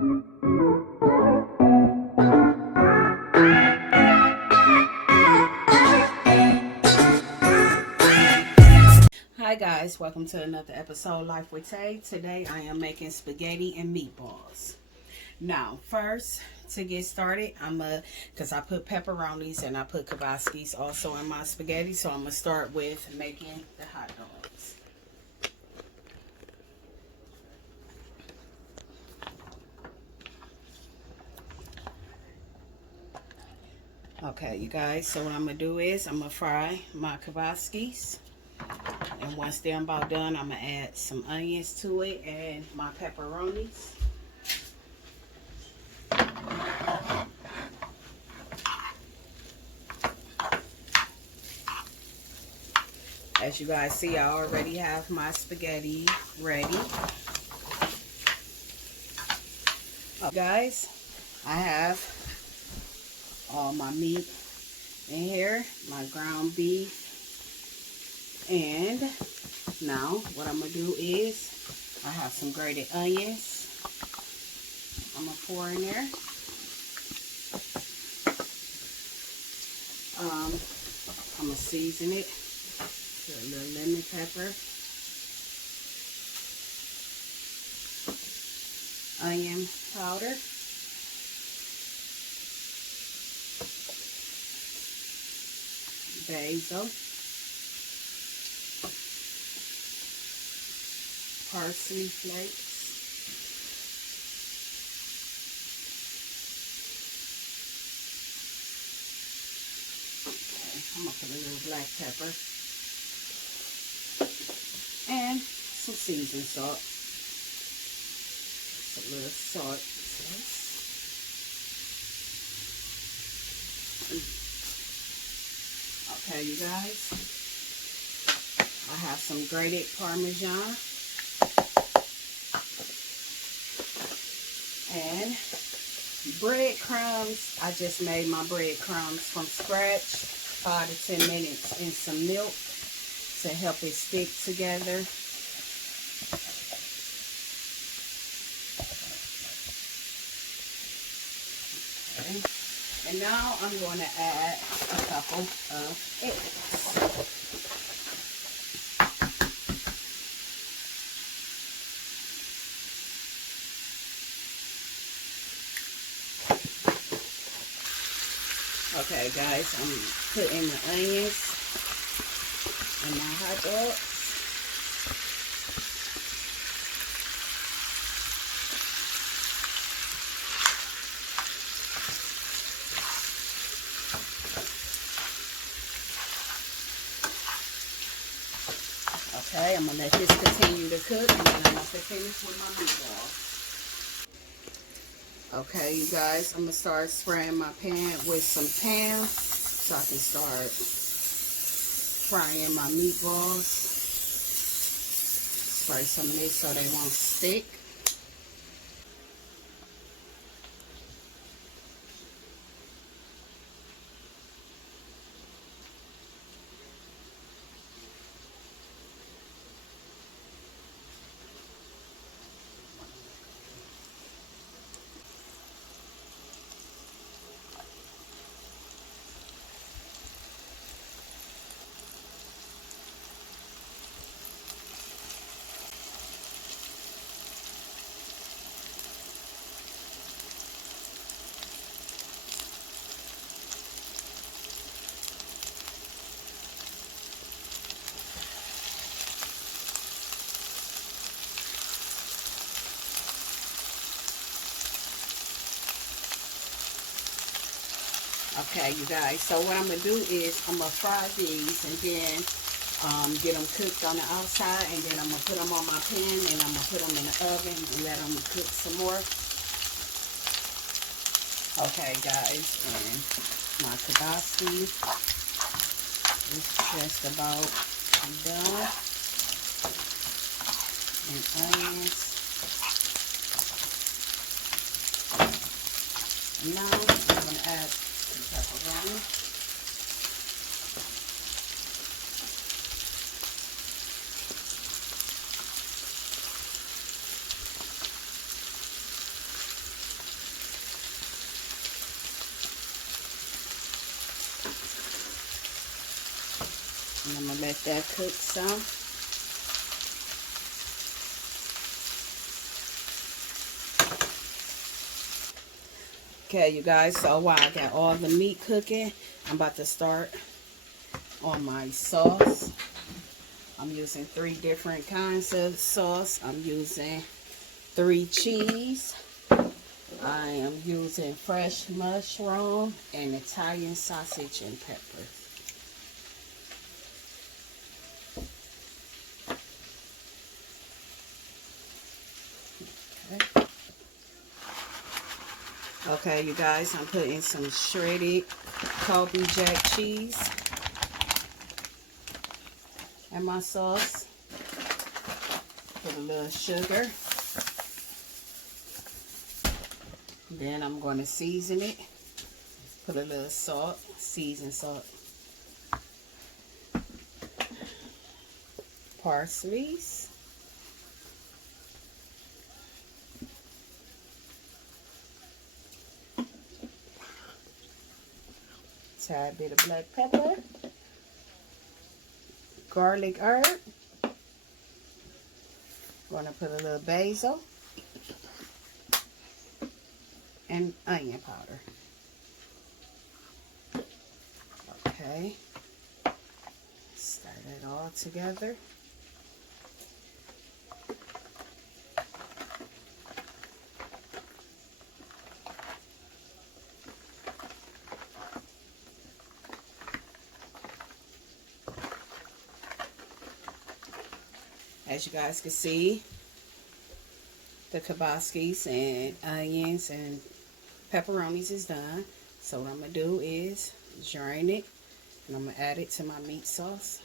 Hi guys, welcome to another episode of Life with Tay. Today I am making spaghetti and meatballs. Now first, to get started, because I put pepperonis and I put kibbaskis also in my spaghetti, so I'm going to start with making the hot dogs. Okay you guys, so what I'm going to do is I'm going to fry my kibbaskis. And once they're about done, I'm going to add some onions to it and my pepperonis. As you guys see, I already have my spaghetti ready. Guys, I have all my meat in here, my ground beef. And now what I'm going to do is I have some grated onions. I'm going to pour in there. I'm going to season it with a little lemon pepper, onion powder, basil, parsley flakes, I'm going to put a little black pepper and some seasoned salt. Just a little salt. Okay, you guys, I have some grated Parmesan and breadcrumbs. I just made my breadcrumbs from scratch. 5 to 10 minutes in some milk to help it stick together. Okay. And now I'm going to add a couple of eggs. Okay guys, I'm putting the onions in my hot dog. Okay, I'm going to let this continue to cook and then I'm going to finish with my meatballs. Okay, you guys, I'm going to start spraying my pan with some Pam so I can start frying my meatballs. Spray some of this so they won't stick. Okay, you guys, so what I'm going to do is I'm going to fry these and then get them cooked on the outside, and then I'm going to put them on my pan and I'm going to put them in the oven and let them cook some more. Okay, guys, and my kibbaski is just about done. And onions. Now I'm going to add some pepperoni. And I'm gonna let that cook some. Okay, you guys, so while I got all the meat cooking, I'm about to start on my sauce. I'm using 3 different kinds of sauce. I'm using 3 cheese. I am using fresh mushroom and Italian sausage and pepper. Okay. Okay, you guys, I'm putting some shredded Colby Jack cheese in my sauce. Put a little sugar. Then I'm going to season it. Put a little salt, seasoned salt. Parsley. Tad bit of black pepper. Garlic herb. Going to put a little basil. And onion powder. Okay. Stir that all together. As you guys can see, the kiboskis and onions and pepperonis is done. So what I'm going to do is drain it, and I'm going to add it to my meat sauce.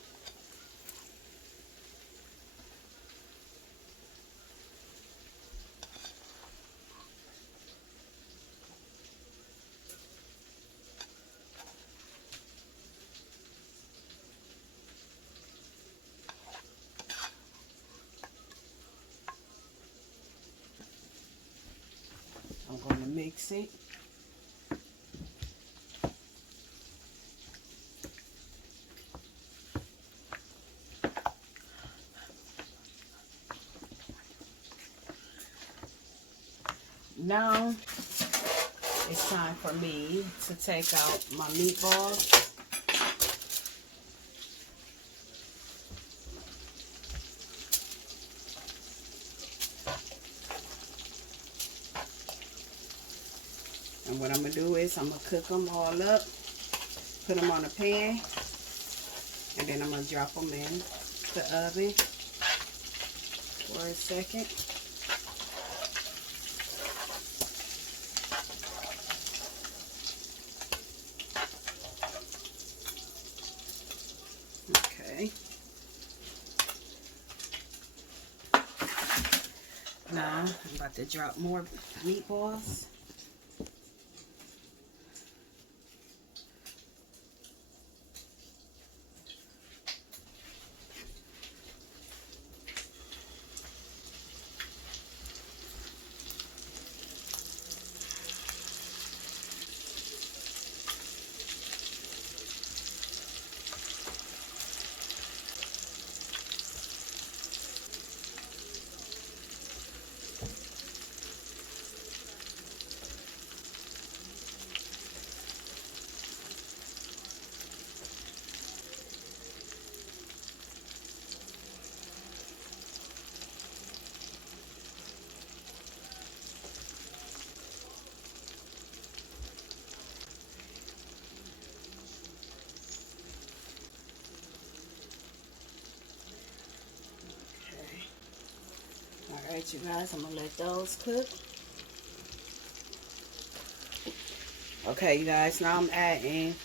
I'm going to mix it. Now it's time for me to take out my meatballs. And what I'm going to do is I'm going to cook them all up, put them on a pan, and then I'm going to drop them in the oven for a second. Okay. Now I'm about to drop more meatballs. Alright, you guys, I'm going to let those cook. Okay, you guys, now I'm adding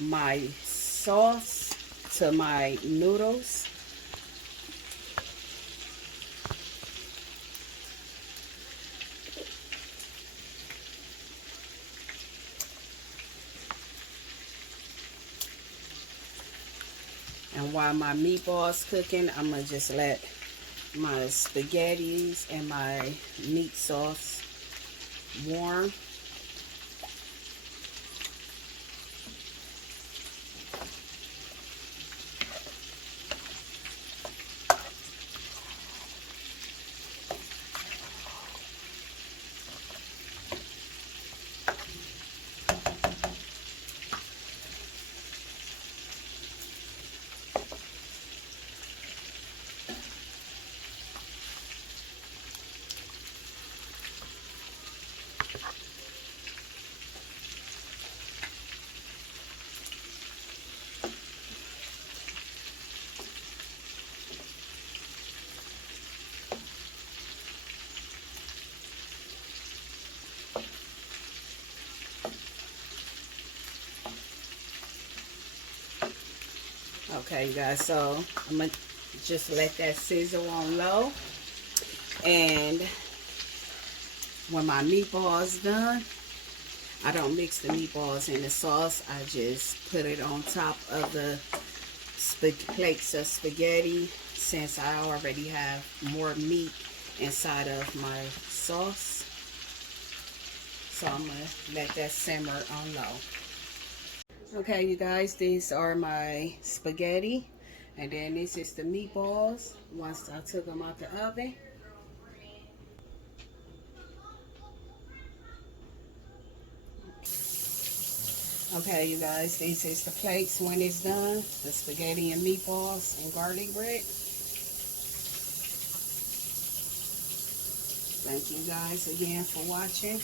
my sauce to my noodles. And while my meatballs cooking, I'm going to just let my spaghettis and my meat sauce warm. Okay, you guys, so I'm gonna just let that sizzle on low. And when my meatballs done, I don't mix the meatballs in the sauce. I just put it on top of the plates of spaghetti, since I already have more meat inside of my sauce. So I'm gonna let that simmer on low. Okay, you guys, these are my spaghetti, and then this is the meatballs once I took them out the oven. Okay, you guys, this is the plates when it's done, the spaghetti and meatballs and garlic bread. Thank you guys again for watching.